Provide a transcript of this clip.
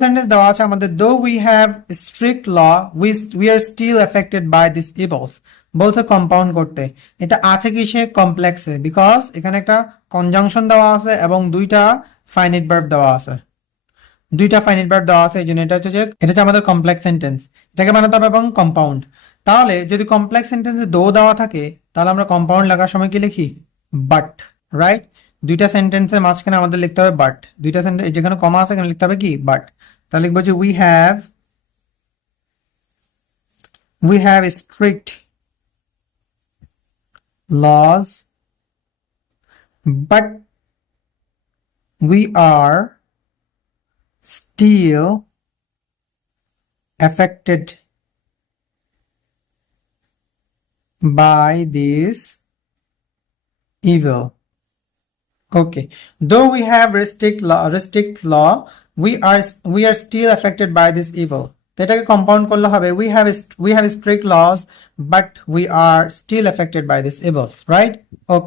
সেন্টেন্স দেওয়া আছে আমাদের, though we have strict law we are still affected by this evils, বলছে কম্পাউন্ড করতে। এটা আছে কিসে? কমপ্লেক্সে, বিকজ এখানে একটা কনজাংশন দেওয়া আছে এবং দুইটা ফাইনাইট ভার্ব দেওয়া আছে, এই জন্য এটা হচ্ছে আমাদের কমপ্লেক্স সেন্টেন্স, এটাকে বানাতে হবে এবং কম্পাউন্ড। তাহলে যদি কমপ্লেক্স সেন্টেন্সে দো দেওয়া থাকে তাহলে আমরা কম্পাউন্ড লেখার সময় কি লিখি? But, right? দুইটা সেন্টেন্সের মাঝখানে আমাদের লিখতে হবে বাট, দুইটা সেন্টেন্স যেখানে কমা আছে এখানে লিখতে হবে কি? বাট। তাহলে লিখবো যে we have strict laws but we are still affected by this evil. Okay, though we have restrict law we are still affected by this evil. তো এটাকে কম্পাউন্ড করলে হবে we have strict laws but we are still affected by this evil, right? Okay.